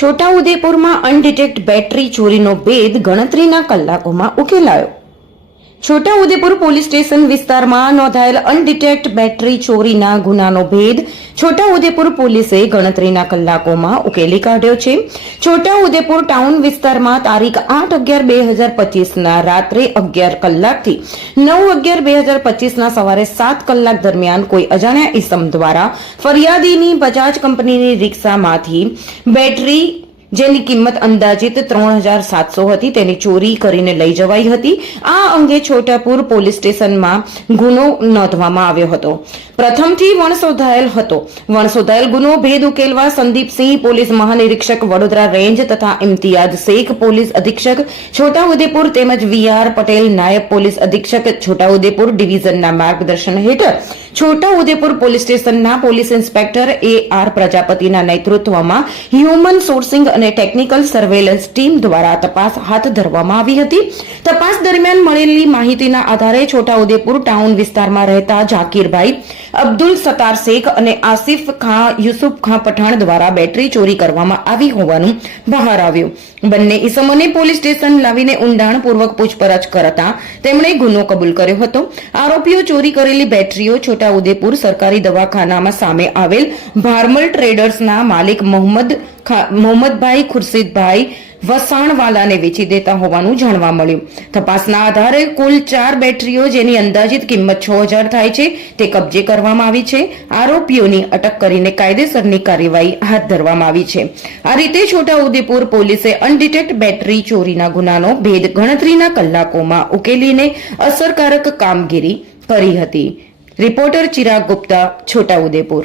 છોટાઉદેપુરમાં અનડિટેક્ટ battery ચોરીનો ભેદ ગણતરીના કલાકોમાં ઉકેલાયો. છોટાઉદેપુર પોલીસ સ્ટેશન વિસ્તારમાં નોંધાયેલ અનડિટેક્ટ બેટરી ચોરીના ગુનાનો ભેદ છોટાઉદેપુર પોલીસે ગણતરીના કલાકોમાં ઉકેલી કાઢ્યો છે. છોટાઉદેપુર ટાઉન વિસ્તારમાં તારીખ આઠ અગિયાર બે હજાર પચીસના રાત્રે અગિયાર કલાકથી નવ અગિયાર બે હજાર પચીસના સવારે સાત કલાક દરમિયાન કોઈ અજાણ્યા ઇસમ દ્વારા ફરિયાદીની બજાજ કંપનીની રિક્ષામાંથી બેટરી જેની કિંમત અંદાજિત ત્રણ હજાર સાતસો હતી, તેની ચોરી કરીને લઈ જવાઈ હતી. આ અંગે છોટાપુર પોલીસ સ્ટેશનમાં ગુનો નોંધવામાં આવ્યો હતો. પ્રથમથી વણસોધાયેલ હતો. વણસોધાયેલ ગુનો ભેદ ઉકેલવા સંદીપસિંહ પોલીસ મહાનિરીક્ષક વડોદરા રેન્જ તથા ઇમ્તિયાઝ શેખ પોલીસ અધિક્ષક છોટાઉદેપુર તેમજ વીઆર પટેલ નાયબ પોલીસ અધિક્ષક છોટાઉદેપુર ડિવિઝનના માર્ગદર્શન હેઠળ. છોટાઉદેપુર પોલીસ સ્ટેશનના પોલીસ ઇન્સ્પેક્ટર એ આર પ્રજાપતિના નેતૃત્વમાં હ્યુમન સોર્સિંગ અને ટેકનિકલ સર્વેલન્સ ટીમ દ્વારા તપાસ હાથ ધરવામાં આવી હતી. તપાસ દરમિયાન મળેલી માહિતીના આધારે છોટાઉદેપુર ટાઉન વિસ્તારમાં રહેતા ઝાકીરભાઈ, અબ્દુલ સતાર શેખ અને આસિફ ખાં, યુસુફ ખાં પઠાણ દ્વારા બેટરી ચોરી કરવામાં આવી હોવાનું બહાર આવ્યું. બંને ઇસમોને પોલીસ સ્ટેશન લાવીને ઊંડાણપૂર્વક પૂછપરછ કરતા તેમણે ગુનો કબૂલ કર્યો હતો. આરોપીઓ ચોરી કરેલી બેટરીઓ છોટાઉદેપુર સરકારી દવાખાનામાં સામે આવેલ ભારમલ ટ્રેડર્સના માલિક મોહમ્મદ મોહમ્મદભાઈ ખુરશીદભાઈ વસાણવાલાને વેચી દેતા હોવાનું જાણવા મળ્યું. તપાસના આધારે કુલ ચાર બેટરીઓ જેની અંદાજિત કિંમત છ હજાર થાય છે, તે કબજે કરવામાં આવી છે. આરોપીઓની અટક કરીને કાયદેસરની કાર્યવાહી હાથ ધરવામાં આવી છે. આ રીતે છોટાઉદેપુર પોલીસે અનડિટેક્ટ બેટરી ચોરીના ગુનાનો ભેદ ગણતરીના કલાકોમાં ઉકેલીને અસરકારક કામગીરી કરી હતી. રિપોર્ટર ચિરાગ ગુપ્તા, છોટાઉદેપુર.